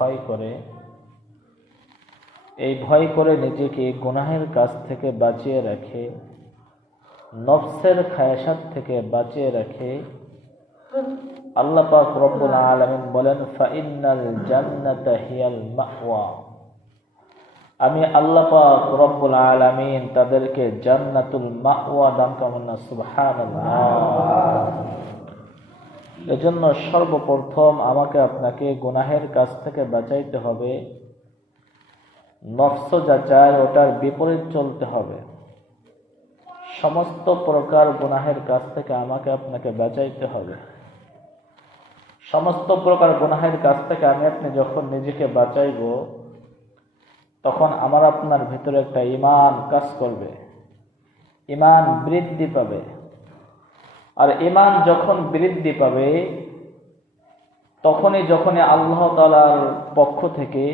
ভয় করে, এই ভয় করে নিজেকে গুনাহের কাছ থেকে বাঁচিয়ে রাখে, নফসের খায়াসাত থেকে বাঁচিয়ে রাখে, আল্লাহ পাক রব্বুল আলামিন বলেন ফাইন্নাল জান্নাতা হিয়াল মাওয়া, আমি আল্লাহ পাক রব্বুল আলামিন তাদেরকে জান্নাতুল মাওয়া দান করবেন। সুবহানাল্লাহ। এজন্য সর্বপ্রথম আমাকে আপনাকে গুনাহের কাছ থেকে বাঁচাইতে হবে, নফস যা চায় ওটার বিপরীত চলতে হবে। সমস্ত প্রকার গুনাহের কাছ থেকে আমাকে আপনাকে বাঁচাইতে হবে। সমস্ত প্রকার গুনাহের কাছ থেকে আমি আপনি যখন নিজেকে বাঁচাইব, তখন আমার আপনার ভিতরে একটা ঈমান কাজ করবে, ঈমান বৃদ্ধি পাবে। আর ঈমান যখন বৃদ্ধি পাবে, যখনই আল্লাহ তাআলার পক্ষ থেকে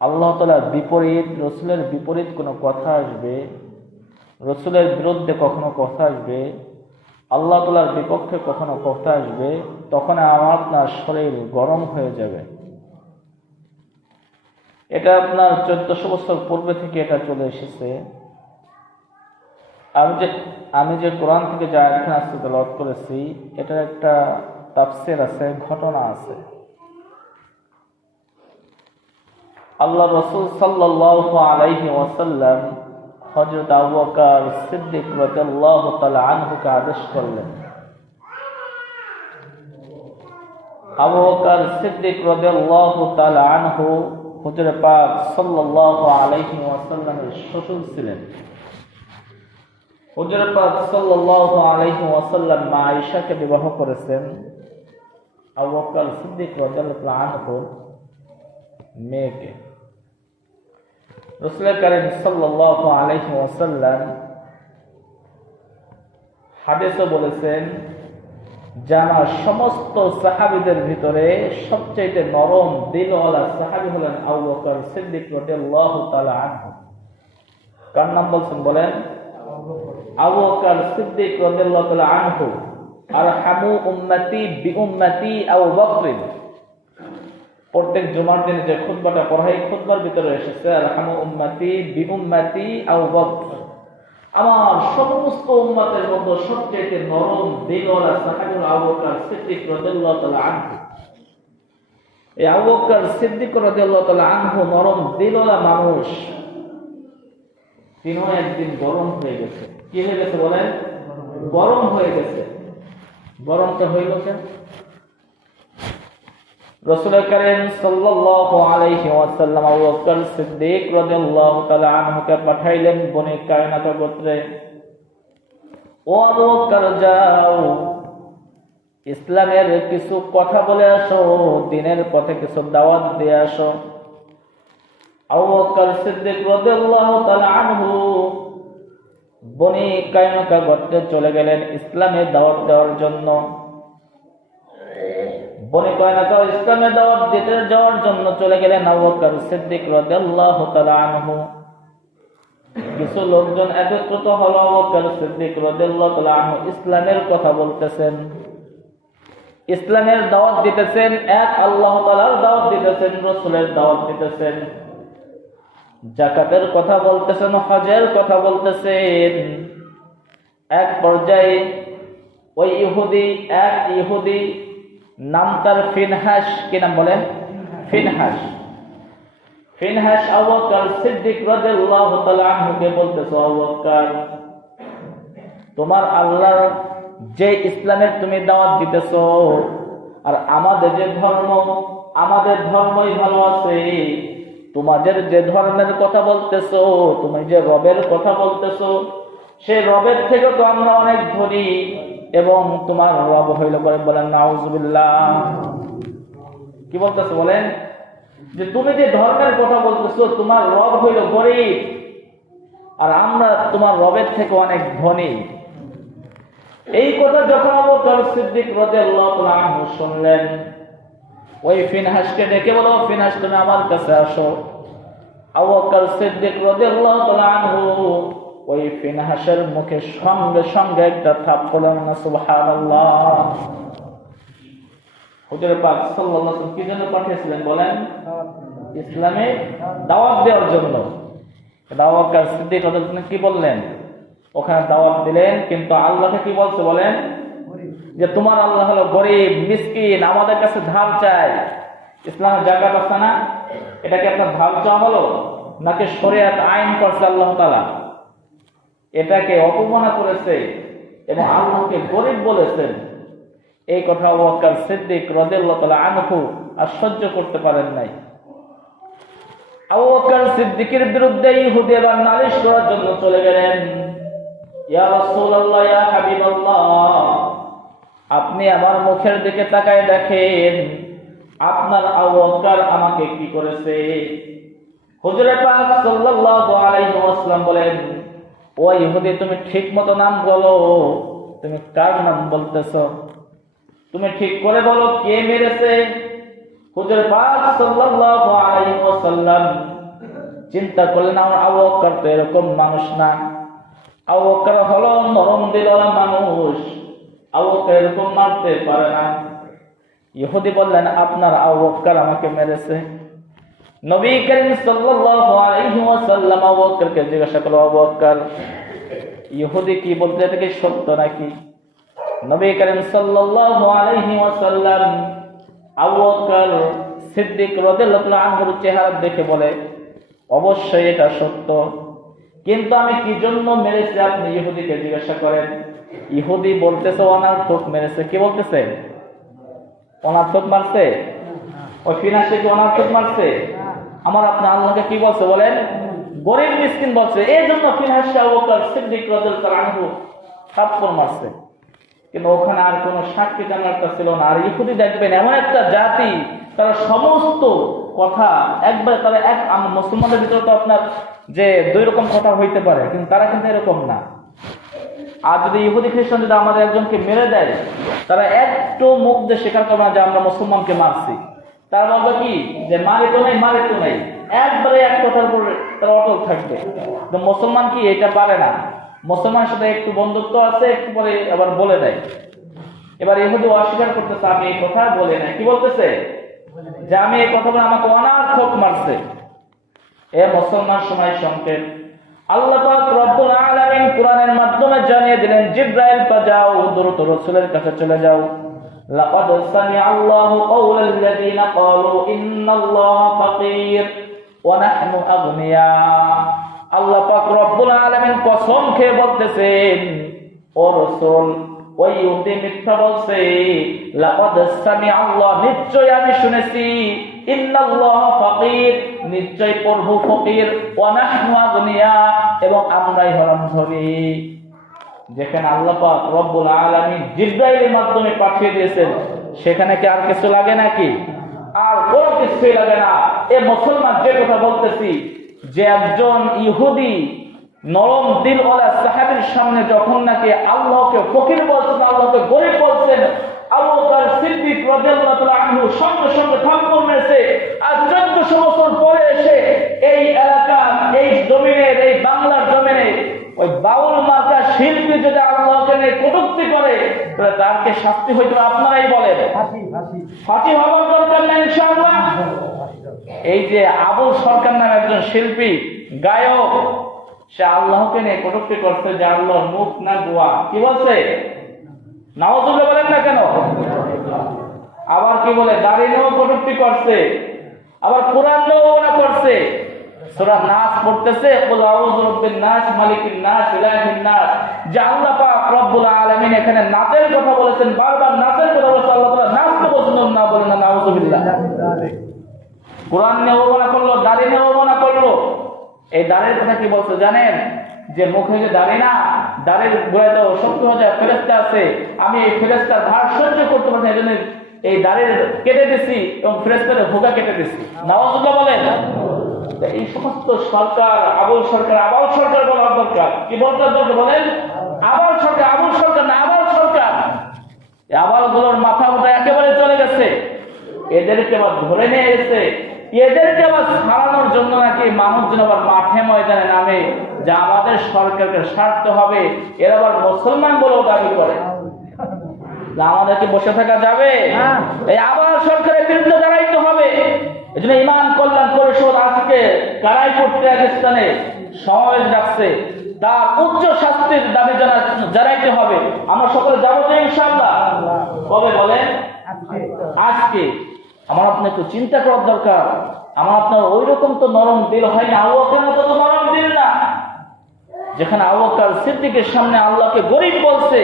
আল্লাহ তাআলার বিপরীত, রসুলের বিপরীত কোনো কথা আসবে, রসুলের বিরুদ্ধে কখনো কথা আসবে, আল্লাহ তাআলার বিপক্ষে কখনো কথা আসবে, তখন আমার আপনার শরীর গরম হয়ে যাবে। এটা আপনার 1400 বছর পূর্বে থেকে এটা চলে এসেছে। আমি যে কোরআন থেকে যে আয়াতখানা আজকে তেলাওয়াত করেছি, এটার একটা তাফসীর আছে, ঘটনা আছে। আল্লাহ রাসূল সাল্লাল্লাহু আলাইহি ওয়াসাল্লাম হযরত আবু বকর সিদ্দিক রাদিয়াল্লাহু তাআলা আনহুকে আদেশ করলেন। আবু বকর সিদ্দিক রাদিয়াল্লাহু তাআলা আনহু হুজুর পাক সাল্লাল্লাহু আলাইহি ওয়াসাল্লামের শ্বশুর ছিলেন। হুজুর পাক সাল্লাল্লাহু আলাইহি ওয়াসাল্লাম মা আয়েশাকে বিবাহ করেছেন আবু বকর সিদ্দিক রাদিয়াল্লাহু আনহু মেয়েকে। রাসূল কারীম সাল্লাল্লাহু আলাইহি ওয়াসাল্লাম হাদিসে বলেছেন যে আমার সমস্ত সাহাবীদের ভিতরে সবচেয়ে নরম দিলওয়ালা সাহাবী হলেন আবু বকর সিদ্দিক রাদিয়াল্লাহু তাআলা আনহু। কার নাম বলছেন বলেন? আবু বকর সিদ্দিক রাদিয়াল্লাহু তাআলা আনহু। আরহামু উম্মতি বিউম্মতি আবু বকর। প্রত্যেক জুমার দিনে যে খুতবাটা পড়া হয়, খুতবার ভিতরে এসেছে আরহামু উম্মতি বিউম্মতি আবু বকর। আমার সমস্ত উম্মতের মধ্যে সবচেয়ে নরম দিলওয়ালা সাহাবী আবু বকর সিদ্দিক রাদিয়াল্লাহু তাআলা আনহু। এই আবু বকর সিদ্দিক রাদিয়াল্লাহু তাআলা আনহু নরম দিলওয়ালা মানুষ। তিনিও একদিন গরম হয়ে গেছে। কি হয়ে গেছে বলেন? গরম হয়ে গেছে। গরমটা হইল কেন? রাসূল কারীম সাল্লাল্লাহু আলাইহি ওয়াসাল্লাম আবু বকর সিদ্দিক রাদিয়াল্লাহু তাআলা আনহুকে পাঠাইলেন বনি কায়নাকা গোত্রে। ও আবু বকর, যাও ইসলামের কিছু কথা বলে আসো, দ্বীনের পথে কিছু দাওয়াত দিয়ে আসো। আবু বকর সিদ্দিক রাদিয়াল্লাহু তাআলা আনহু বনি কায়নাকা গোত্রে চলে গেলেন ইসলামের দাওয়াত দেওয়ার জন্য। বনি কায়নাকা ইসলামের দাওয়াত দিতে যাওয়ার জন্য চলে গেলেন আবু বকর সিদ্দিক রাদিয়াল্লাহু তাআলা আনহু। কিছু লোকজন একত্রিত হলো, আবু বকর সিদ্দিক রাদিয়াল্লাহু তাআলা আনহু ইসলামের কথা বলতেছেন, ইসলামের দাওয়াত দিতেছেন, এক আল্লাহ তাআলার দাওয়াত দিতেছেন, রাসূলের দাওয়াত দিতেছেন, যাকাতের কথা বলতেছেন, হজের কথা বলতেছেন। এক পর্যায়ে ওই ইহুদি নাম তার ফিনহাস। কি নাম বলেন? ফিনহাস আবু বকর সিদ্দিক রাদিয়াল্লাহু তাআলা আনহুকে বলতেছে, আবু বকর, তোমার আল্লাহর যে ইসলামের তুমি দাওয়াত দিতেছো, আর আমাদের যে ধর্ম, আমাদের ধর্মই ভালো আছে। তোমাদের যে ধর্মের কথা বলতেছো, তুমি যে রবের কথা বলতেছো, সেই রবের থেকে তো আমরা অনেক ধনী, এবং তোমার রব হইল বলেন নাউজুবিল্লাহ। কি বলতেছো বলেন? যে তুমি যে ধর্মের কথা বলতেছো, তোমার রব হইল গরীব, আর আমরা তোমার রবের থেকে অনেক ধনী। এই কথা যখন আবু বকর সিদ্দিক রাদিয়াল্লাহু তাআলা আনহু শুনলেন, ওই ফিনহাসকে ডেকে বলো, ফিনহাস তুমি আমার কাছে আসো। আবু বকর সিদ্দিক রাদিয়াল্লাহু তাআলা আনহু ওই ফিনহাসের মুখে সঙ্গে সঙ্গে একটা থাপ্পড় দেন না, সুবহানাল্লাহ। হুজুর পাক সাল্লাল্লাহু আলাইহি ওয়াসাল্লাম কি জন্য পাঠিয়েছিলেন বলেন? ইসলামে দাওয়াত দেওয়ার জন্য। আবু বকর সিদ্দিক রাদিয়াল্লাহু আনহু কি বললেন? ওখানে দাওয়াত দিলেন, কিন্তু আল্লাহকে কি বলছে বলেন? যে তোমার আল্লাহ হলো গরিব মিসকিন, আমাদের কাছে ধার চায়। ইসলামের জাকাত আছে না, এটাকে আপনার ধার চাওয়া হলো নাকি শরিয়াত আইন করছে আল্লাহ তাআলা? এটাকে অপমানা করেছে এবং আল্লাহকে গরিব বলেছেন। এই কথা আবু বকর সিদ্দিক রাদিয়াল্লাহু তাআলা আনহু আর সহ্য করতে পারেন নাই। আবু বকর সিদ্দিকের বিরুদ্ধে ইহুদি এবার নালিশ করার জন্য চলে গেলেন। ইয়া রাসূলুল্লাহ, ইয়া হাবিবাল্লাহ, আপনি আমার মুখের দিকে তাকায় দেখেন আপনার আবু বকর আমাকে কি করেছে। হুজুর পাক সাল্লাল্লাহু আলাইহি ওয়াসাল্লাম বলেন, ও ইহুদি, তুমি ঠিক মতো নাম বলো, তুমি কার নাম বলতেছো? তুমি ঠিক করে বলো কে মেরেছে? হুজুর পাক সাল্লাল্লাহু আলাইহি ওয়াসাল্লাম চিন্তা করলেন, আমার আবু বকর তো এরকম মানুষ না। আবু বকর হলো নরম দিলওয়ালা মানুষ, আবু বকর এরকম মারতে পারে না। ইহুদি বললেন, আপনার আবু বকর আমাকে মেরেছে। নবী করিম সাল্লাল্লাহু আলাইহি ওয়াসাল্লাম আবু বকরকে জিজ্ঞাসা করলো, আবু বকর, ইহুদি কি বলতে, এটা কি সত্য নাকি? নবী করিম সাল্লাল্লাহু আলাইহি ওয়াসাল্লাম আবু বকর সিদ্দিক রাদিয়াল্লাহু আনহুর চেহারা দেখে বলে, অবশ্যই এটা সত্য, কিন্তু আমি কি জন্য মেরেছি আপনি ইহুদিকে জিজ্ঞাসা করেন। ইহুদি বলতেছে অনার্থক মেরেছে। কি বলতেছে? অনার্থক মারছে। ওই ফিনাসে কি অনার্থক মারছে? আমার আপনার আল্লাহকে কি বলছে বলেন? গরিব মিসকিন বলছে। এই জন্য ফিনাসে আবু বকর সিদ্দিক রাদিয়াল্লাহু আনহু থাপ্পড় মারছে। কিন্তু ওখানে আর কোনো সাক্ষী জানারটা ছিল না। আর ইহুদি দেখবেন এমন একটা জাতি, তারা সমস্ত কথা একবার, তারা মুসলমানদের ভিতরে তো আপনার যে দুই রকম কথা হইতে পারে, কিন্তু তারা কিন্তু এরকম না। আর যদি ইহুদি খ্রিস্টান যদি আমাদের একজনকে মেরে দেয়, তারা একটু মুখ দিয়ে স্বীকার করবে না যে আমরা মুসলমানকে মারছি। তারা বলবে কি যে মারে তো নাই, মারে তো নাই, একবারে এক কথার উপর তারা অটল থাকবে। তো মুসলমান কি এটা পারে না? মুসলমানের সাথে একটু বন্ধুত্ব আছে, একটু পরে আবার বলে দেয়। এবার ইহুদি অস্বীকার করতেছে, আমি এই কথা বলে নাই। কি বলতেছে? যে আমি এই কথা বলে আমাকে অনার্থক মারছে। এ মুসলমান সময় সংকেত আল্লাহ পাক রব্বুল আলামিন কোরআনের মাধ্যমে জানিয়ে দিলেন, জিবরাইল যাও, দ্রুত রাসূলের কাছে চলে যাও। লাকাদ সামিআ আল্লাহু কাওলাল্লাযীনা ক্বালু ইন্নাল্লাহা ফাকীর ওয়া নাহনু আগনিয়া। আল্লাহ পাক রব্বুল আলামিন কসম খেয়ে বলতেছেন, ও রাসূল, ওই ইহুদি মিথ্যা বলছে। লাকাদ সামিআ আল্লাহ, নিশ্চয় আমি শুনেছি, ইন্নাল্লাহা ফাকীর, নিশ্চয় প্রভু ফকির, ওয়া নাহনু আগনিয়া, এবং আমরাই হলাম ধনী। যেখানে আল্লাহ পাক রব্বুল আলামিন জিবরাইলের মাধ্যমে পাঠিয়ে দিয়েছেন, সেখানে কি আর কিছু লাগে নাকি? আর কোনো কিছুই লাগে না। এ মুসলমান যে কথা বলতেছি, যে একজন ইহুদি নরম দিলওয়ালা সাহাবীর সামনে যখন নাকি আল্লাহকে ফকির বলছেন, আল্লাহকে গরিব বলছেন, আবু বকর সিদ্দিক রাদিয়াল্লাহু আনহু সঙ্গে সঙ্গে থাপ্পড় মেরেছে। আর 1400 বছর পরে এসে এই এলাকা, এই জমিনের, এই বাংলার জমিনে ওই বাউল মার্কা শিল্পী যদি আল্লাহকে নিয়ে কটূক্তি করে, তাহলে তারকে শাস্তি হইতে আপনারাই বলেন। ফাঁসি হওয়ার দরকার নেই ইনশাআল্লাহ। এই যে আবুল সরকার নামে একজন শিল্পী, গায়ক, সে আল্লাহকে নিয়ে কটূক্তি করছে যে আল্লাহর মুখ না গোয়া। কি বলছে? নাউজুবিল্লাহ বলেন না কেন? আবার কি বলে? দাড়ি নিয়েও কটূক্তি করছে, আবার কোরআন নিয়েও না করছে। সূরা নাস পড়তেছে, কুল আউযু বিরাব্বিন নাস, মালিকিন নাস, ইলাহিন নাস। যে আল্লাহ পাক রব্বুল আলামিন এখানে নাচের কথা বলেছেন, বারবার নাচের কথা বলেছেন। আল্লাহ তাআলা নাচ তো বলেছেন না, বলেন না, নাউজুবিল্লাহ। কোরআন নিয়েও না করলো, দাড়ি নিয়েও না করলো। এই দাড়ির কথা কি বলছে জানেন? যে মুখে যে দাড়ি না, দাড়ির গোড়ায় তো 70,000 ফেরেশতা আছে, আমি এই ফেরেশতার ভার সহ্য করতে পারি না, এজন্য এই দাড়ির কেটে দিছি এবং ফেরেশতার ভোগা কেটে দিছি। নাউজুবিল্লাহ বলেন। এই সমস্ত সরকার, আবুল সরকার, আবাল সরকার বলার দরকার। কি বলার দরকার বলেন? আবাল সরকার, আবুল সরকার না, আবাল সরকার। আবাল গুলোর মাথা উঠে একেবারে চলে গেছে। এদেরকে আবার ধরে নিয়ে গেছে, এদেরকে আবার ছাড়ানোর জন্য নাকি মানুষজন আবার মাঠে ময়দানে নামে, যে আমাদের সরকারকে সারতে হবে। এরা আবার মুসলমান বলেও দাবি করে। যে আমাদেরকে বসে থাকা যাবে? এই আবার সরকারের বিরুদ্ধে দাঁড়াইতে হবে। এই জন্য ইমান কল্যাণ পরিষদ আজকে কারাইপুর পাকিস্তানে সমাবেশ ডাকছে, তার উচ্চ শাস্তির দাবি জানাইতে হবে। আমরা সকলে যাবো তো ইনশাআল্লাহ? কবে বলেন? আজকে। আমার আপনার একটু চিন্তা করার দরকার। আমার আপনার ওই রকম তো নরম দিল হয় না, আবু বকরের মতো তো নরম দিল না। যেখানে আবু বকর সিদ্দিকের সামনে আল্লাহকে গরিব বলছে,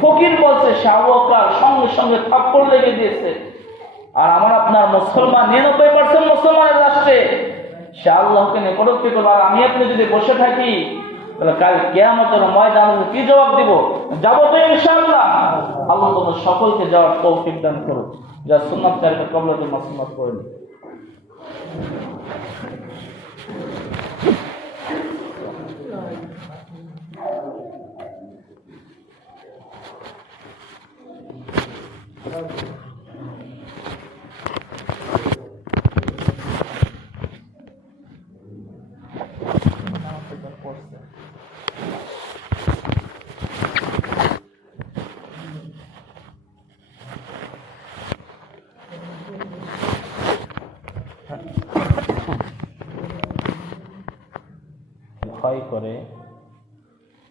ফকির বলছে, সে আবু বকর সঙ্গে সঙ্গে থাপ্পড় লেগে দিয়েছে। আর আমার আপনার মুসলমান 99% মুসলমানের রাষ্ট্রে সে আল্লাহকে নিকটবর্তী করবে। আর আমি আপনি যদি বসে থাকি তাহলে কাল কিয়ামতের ময়দানে কি জবাব দিব? যাবো তো ইনশাআল্লাহ? আল্লাহ তোমাদের সকলকে যাওয়ার তৌফিক দান করুন। যা সুন্নাত কারিকে কবুল মাসুমাত করে নিন। ভয় করে